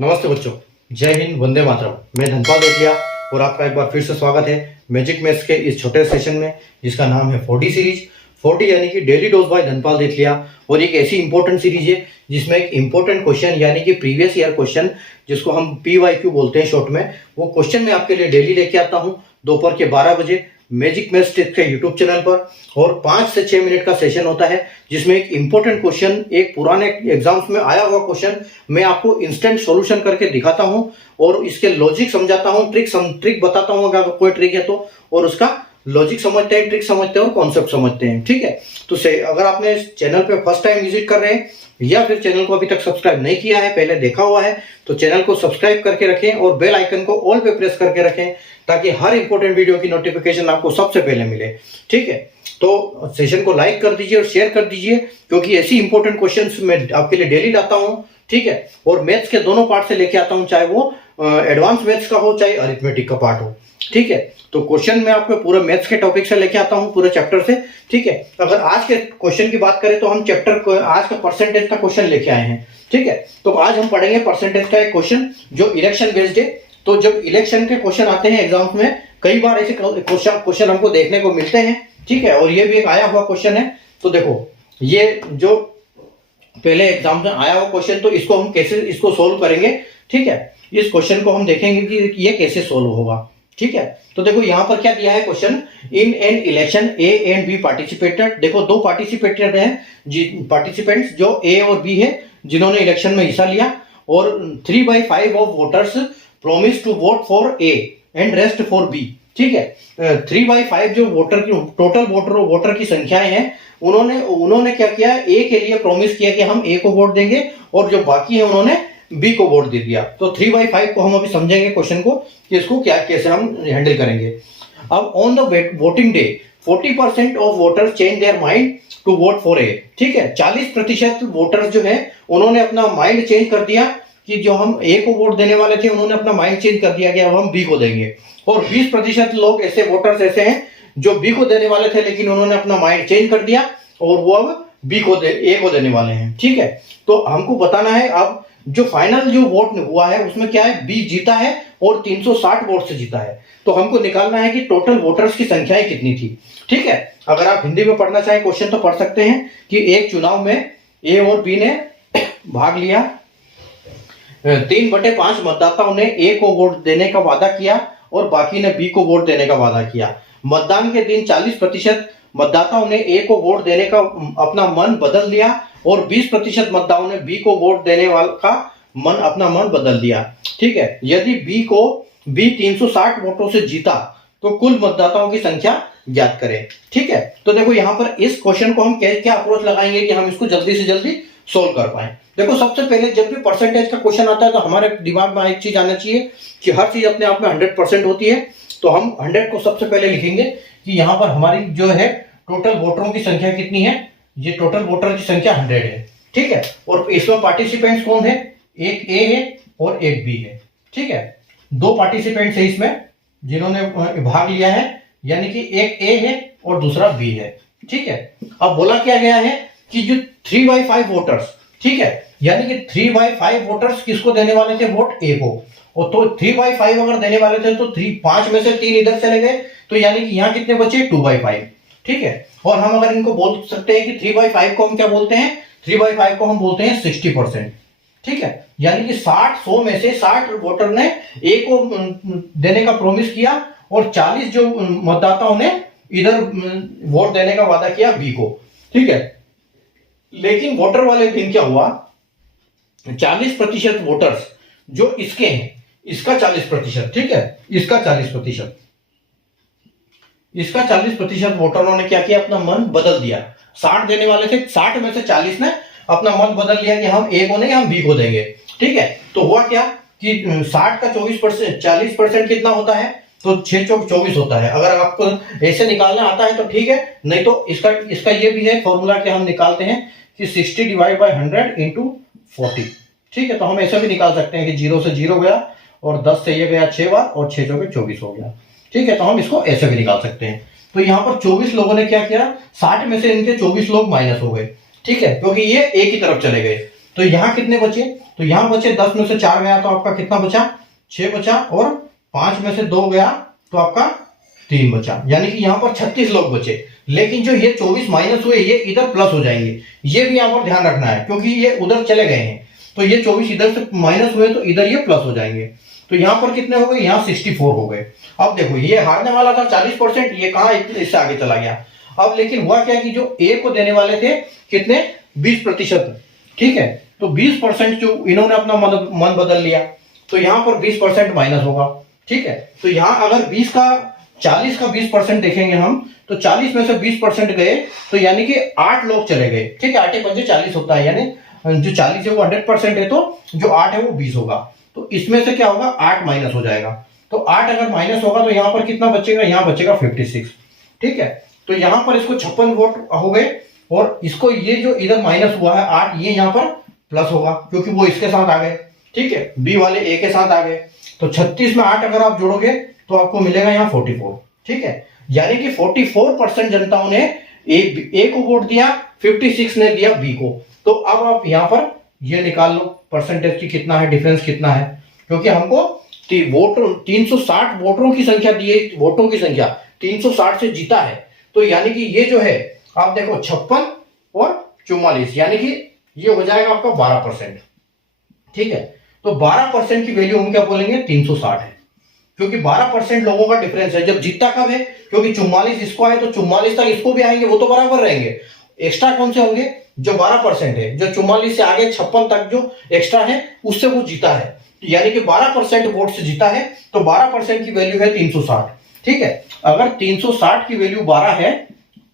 नमस्ते बच्चों, जय हिंद, वंदे मातरम। मैं धनपाल देवलिया और आपका एक बार फिर से स्वागत है मैजिक मैथ्स के इस छोटे सेशन में जिसका नाम है 40 सीरीज। 40 यानी कि daily dose by Dhanpal Devaliya. और एक ऐसी इंपॉर्टेंट सीरीज है जिसमें एक इंपॉर्टेंट क्वेश्चन यानी कि प्रीवियस ईयर क्वेश्चन, जिसको हम PYQ बोलते हैं शॉर्ट में, वो क्वेश्चन मैं आपके लिए डेली लेके आता हूँ दोपहर के 12 बजे मैजिक मैथ्स टिप्स के यूट्यूब चैनल पर। और 5 से 6 मिनट का सेशन होता है जिसमें एक इंपॉर्टेंट क्वेश्चन, एक पुराने एग्जाम्स में आया हुआ क्वेश्चन मैं आपको इंस्टेंट सॉल्यूशन करके दिखाता हूं और इसके लॉजिक समझाता हूं, ट्रिक बताता हूं अगर कोई ट्रिक है तो, और उसका लॉजिक समझते हैं, ट्रिक समझते हैं और कॉन्सेप्ट समझते हैं। ठीक है, तो अगर आपने इस चैनल पे फर्स्ट टाइम विजिट कर रहे हैं या फिर चैनल को अभी तक सब्सक्राइब नहीं किया है, पहले देखा हुआ है, तो चैनल को सब्सक्राइब करके रखें और बेल आइकन को ऑल पे प्रेस करके रखें ताकि हर इंपॉर्टेंट वीडियो की नोटिफिकेशन आपको सबसे पहले मिले। ठीक है, तो सेशन को लाइक कर दीजिए और शेयर कर दीजिए क्योंकि ऐसी इंपॉर्टेंट क्वेश्चंस मैं आपके लिए डेली लाता हूं। ठीक है, और मैथ्स के दोनों पार्ट से लेके आता हूं, चाहे वो एडवांस मैथ्स का हो चाहे अरिथमेटिक का पार्ट हो। ठीक है, तो क्वेश्चन मैं आपको पूरे मैथ्स के टॉपिक से लेके आता हूं, पूरे चैप्टर से। ठीक है, अगर आज के क्वेश्चन की बात करें तो हम चैप्टर को आज का परसेंटेज का क्वेश्चन लेके आए हैं। ठीक है, तो आज हम पढ़ेंगे परसेंटेज का एक क्वेश्चन जो इलेक्शन बेस्ड है। तो जब इलेक्शन के क्वेश्चन आते हैं एग्जाम्स में, कई बार ऐसे क्वेश्चन हमको देखने को मिलते हैं। ठीक है, और ये भी एक आया हुआ क्वेश्चन है। तो देखो, ये जो पहले एग्जाम में आया हुआ क्वेश्चन, तो इसको हम कैसे इसको सोल्व करेंगे। ठीक है, इस क्वेश्चन को हम देखेंगे कि ये कैसे सोल्व होगा। ठीक है, तो देखो यहाँ पर क्या दिया है question, in an election A and B participated. देखो दो पार्टिसिपेटेड हैं, पार्टिसिपेंट्स जो ए और बी है जिन्होंने इलेक्शन में हिस्सा लिया, और 3/5 of voters promise to vote for A and rest for B. ठीक है, 3/5 जो वोटर की टोटल वोटर की संख्याएं हैं, उन्होंने क्या किया, ए के लिए प्रॉमिस किया कि हम ए को वोट देंगे, और जो बाकी है उन्होंने बी को वोट दे दिया। तो 3/5 को हम अभी समझेंगे क्वेश्चन को कि इसको कैसे हम हैंडल करेंगे। अब on the voting day 40% of voters change their mind to vote for A. ठीक है, 40% वोटर्स जो है उन्होंने अपना माइंड चेंज कर दिया कि जो हम ए को वोट देने वाले थे उन्होंने अपना माइंड चेंज कर दिया कि अब हम बी को देंगे। और 20% लोग ऐसे वोटर्स ऐसे हैं जो बी को देने वाले थे लेकिन उन्होंने अपना माइंड चेंज कर दिया और वो अब ए को देने वाले हैं। ठीक है, तो हमको बताना है अब जो फाइनल जो वोट हुआ है उसमें क्या है, बी जीता है और 360 वोट से जीता है। तो हमको निकालना है कि टोटल वोटर्स की संख्याएं कितनी थी। ठीक है, अगर आप हिंदी में पढ़ना चाहें क्वेश्चन तो पढ़ सकते हैं कि एक चुनाव में ए और बी ने भाग लिया, 3/5 मतदाताओं ने ए को वोट देने का वादा किया और बाकी ने बी को वोट देने का वादा किया। मतदान के दिन 40% मतदाताओं ने ए को वोट देने का अपना मन बदल लिया और 20% मतदाताओं ने बी को वोट देने वाला का अपना मन बदल दिया। ठीक है, यदि बी 360 वोटों से जीता तो कुल मतदाताओं की संख्या ज्ञात करें। ठीक है, तो देखो यहाँ पर इस क्वेश्चन को हम क्या अप्रोच लगाएंगे कि हम इसको जल्दी से जल्दी सोल्व कर पाए। देखो, सबसे पहले जब भी परसेंटेज का क्वेश्चन आता है तो हमारे दिमाग में एक चीज आना चाहिए कि हर चीज अपने आप में 100% होती है। तो हम 100 को सबसे पहले लिखेंगे कि यहाँ पर हमारी जो है टोटल वोटरों की संख्या कितनी है, ये टोटल वोटर की संख्या 100 है। ठीक है, और इसमें पार्टिसिपेंट्स कौन है, एक ए है और एक बी है। ठीक है, दो पार्टिसिपेंट्स है इसमें जिन्होंने भाग लिया है, यानी कि एक ए है और दूसरा बी है। ठीक है, अब बोला क्या गया है कि जो 3/5 वोटर्स, ठीक है, यानी कि 3/5 वोटर्स किसको देने वाले थे, वोट ए को। और तो 3/5 अगर देने वाले थे तो 5 में से 3 इधर चले गए, तो यानी कि यहाँ कितने बचे, 2/5। ठीक है, और हम अगर इनको बोल सकते हैं कि 3/5 को हम क्या बोलते हैं, 3/5 को हम बोलते हैं 60%। ठीक है, यानी कि 100 में से 60 वोटर ने ए को देने का प्रॉमिस किया और 40 जो मतदाताओं ने इधर वोट देने का वादा किया बी को। ठीक है, लेकिन वोटर वाले दिन क्या हुआ, 40% वोटर्स जो इसके हैं, इसका 40%, ठीक है, इसका 40% वोटरों ने क्या किया, अपना मन बदल दिया। 60 देने वाले थे, 60 में से 40 ने अपना मन बदल लिया कि हम ए को नहीं, हम बी को देंगे। ठीक है, तो हुआ क्या कि 60 का 24%, 40% कितना होता है, तो 6 चौक 24 होता है। अगर आपको ऐसे निकालना आता है तो ठीक है, नहीं तो इसका ये भी है फॉर्मूला कि हम निकालते हैं कि 60 डिवाइड बाय 100 इंटू 40। ठीक है, तो हम ऐसा भी निकाल सकते हैं कि 0 से 0 गया और 10 से ये गया 6 बार और 6 चौके 24 हो गया। ठीक है, तो हम इसको ऐसे भी निकाल सकते हैं। तो यहाँ पर 24 लोगों ने क्या किया, 60 में से इनके 24 लोग माइनस हो गए। ठीक है, क्योंकि ये ए की तरफ चले गए। तो यहाँ कितने बचे, तो यहाँ बचे 10 में से 4 गया तो आपका कितना बचा, 6 बचा, और 5 में से 2 गया तो आपका 3 बचा, यानी कि यहाँ पर 36 लोग बचे। लेकिन जो ये 24 माइनस हुए ये इधर प्लस हो जाएंगे, ये भी यहाँ पर ध्यान रखना है, क्योंकि ये उधर चले गए हैं तो ये 24 इधर से माइनस हुए तो इधर ये प्लस हो जाएंगे। तो यहाँ पर कितने हो गए, यहाँ 64 हो गए। अब देखो ये हारने वाला था 40%, ये कहाँ इससे आगे चला गया। अब लेकिन हुआ क्या कि जो ए को देने वाले थे कितने, 20%, ठीक है, तो 20% जो इन्होंने अपना मन बदल लिया, तो यहाँ पर 20% माइनस होगा, ठीक है। तो यहाँ अगर 40 का 20% देखेंगे हम, तो 40 में से 20% गए तो यानी कि 8 लोग चले गए, ठीक है, 8 पंजे 40 होता है, यानी जो 40 है वो 100% है, तो जो 8 है वो 20 होगा। तो इसमें से क्या होगा, 8 माइनस हो जाएगा, तो 8 अगर माइनस होगा तो यहाँ पर कितना बचेगा, यहाँ बचेगा 56, ठीक है। तो यहाँ पर इसको 56 वोट हो गए, और इसको ये जो इधर माइनस हुआ है 8, ये यहाँ पर प्लस होगा क्योंकि वो इसके साथ आ गए, ठीक है, बी वाले ए के साथ आ गए। तो 36 में 8 अगर आप जोड़ोगे तो आपको मिलेगा यहाँ 44, ठीक है, यानी कि 44% जनताओं ने ए को वोट दिया, 56 ने दिया बी को। तो अब आप यहाँ पर ये निकाल लो परसेंटेज की कितना है, डिफरेंस कितना है, क्योंकि हमको वोट 360 वोटरों की संख्या दी है, वोटों की संख्या 360 से जीता है। तो यानी कि ये जो है आप देखो 56 और 44, यानी कि ये हो जाएगा आपका 12%, ठीक है। तो 12% की वैल्यू हम क्या बोलेंगे, 360 है, क्योंकि 12% लोगों का डिफरेंस है। जब जीतता कब है, क्योंकि 44 इसको आए तो 44 तक इसको भी आएंगे, वो तो बराबर रहेंगे। एक्स्ट्रा कौन से होंगे, जो 12% है, जो 44 से आगे 56 तक जो एक्स्ट्रा है उससे वो जीता है, यानी कि 12% वोट से जीता है। तो 12% की वैल्यू है 360, ठीक है। अगर 360 की वैल्यू 12 है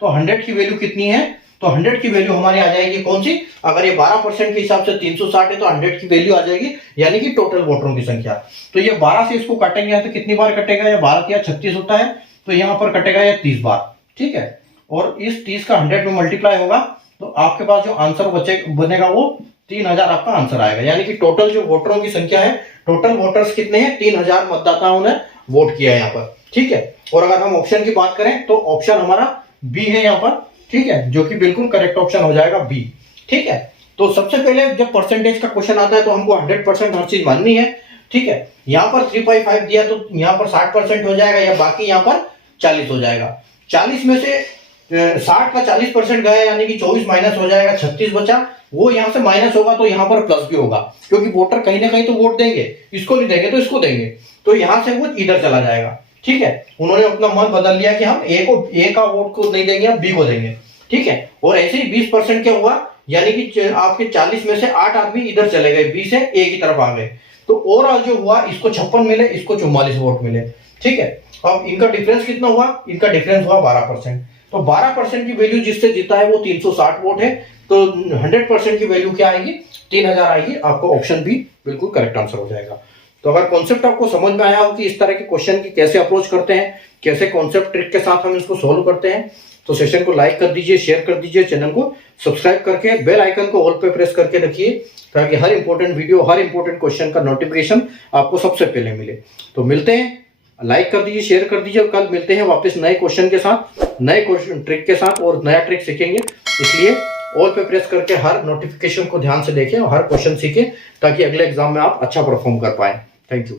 तो 100 की वैल्यू कितनी है, तो 100 की वैल्यू हमारी आ जाएगी कौन सी, अगर ये 12% के हिसाब से 360 है तो 100 की वैल्यू आ जाएगी, यानी कि टोटल वोटरों की संख्या। तो ये 12 से इसको काटेंगे तो कितनी बार कटेगा, ये 12 क्या 36 होता है, तो यहाँ पर कटेगा ये 30 बार, ठीक है। और इस 30 का 100 में मल्टीप्लाई होगा तो आपके पास जो आंसर बनेगा वो 3000 आपका आंसर आएगा, यानी कि टोटल जो वोटरों की संख्या है, टोटल वोटर्स कितने हैं, 3000 मतदाताओं ने वोट किया है यहाँ पर, ठीक है। और अगर हम ऑप्शन की बात करें तो ऑप्शन हमारा बी है यहाँ पर, ठीक है, जो कि बिल्कुल करेक्ट ऑप्शन हो जाएगा बी, ठीक है। तो सबसे पहले जब परसेंटेज का क्वेश्चन आता है तो हमको 100% हर चीज माननी है, ठीक है। यहाँ पर 355 दिया तो यहाँ पर 60% हो जाएगा, या बाकी यहाँ पर 40 हो जाएगा। 40 में से 60 का 40% गया, यानी कि 24 माइनस हो जाएगा, 36 बचा, वो यहाँ से माइनस होगा तो यहाँ पर प्लस भी होगा, क्योंकि वोटर कहीं ना कहीं तो वोट देंगे, इसको नहीं देंगे तो इसको देंगे, तो यहाँ से वो इधर चला जाएगा, ठीक है। उन्होंने अपना मन बदल लिया कि हम ए का वोट को नहीं देंगे, हम बी को देंगे, ठीक है। और ऐसे ही 20% क्या हुआ, यानी कि आपके 40 में से 8 आदमी इधर चले गए, बी से ए की तरफ आ गए, तो ओवरऑल जो हुआ इसको 56 मिले, इसको 44 वोट मिले, ठीक है। अब इनका डिफरेंस कितना हुआ, इनका डिफरेंस हुआ 12%। तो 12% की वैल्यू जिससे जीता है वो 360 वोट है, तो 100% की वैल्यू क्या आएगी, 3000 आएगी। आपको ऑप्शन बी बिल्कुल करेक्ट आंसर हो जाएगा। तो अगर कॉन्सेप्ट आपको समझ में आया हो कि इस तरह के क्वेश्चन की कैसे अप्रोच करते हैं, कैसे कॉन्सेप्ट ट्रिक के साथ हम इसको सोल्व करते हैं, तो सेशन को लाइक कर दीजिए, शेयर कर दीजिए, चैनल को सब्सक्राइब करके बेल आइकन को ऑल पे प्रेस करके रखिए, ताकि हर इंपॉर्टेंट वीडियो, हर इंपॉर्टेंट क्वेश्चन का नोटिफिकेशन आपको सबसे पहले मिले। तो मिलते हैं, लाइक कर दीजिए, शेयर कर दीजिए, और कल मिलते हैं वापस नए क्वेश्चन के साथ, नए क्वेश्चन ट्रिक के साथ, और नया ट्रिक सीखेंगे। इसलिए ऑल पे प्रेस करके हर नोटिफिकेशन को ध्यान से देखें और हर क्वेश्चन सीखें, ताकि अगले एग्जाम में आप अच्छा परफॉर्म कर पाए। Thank you.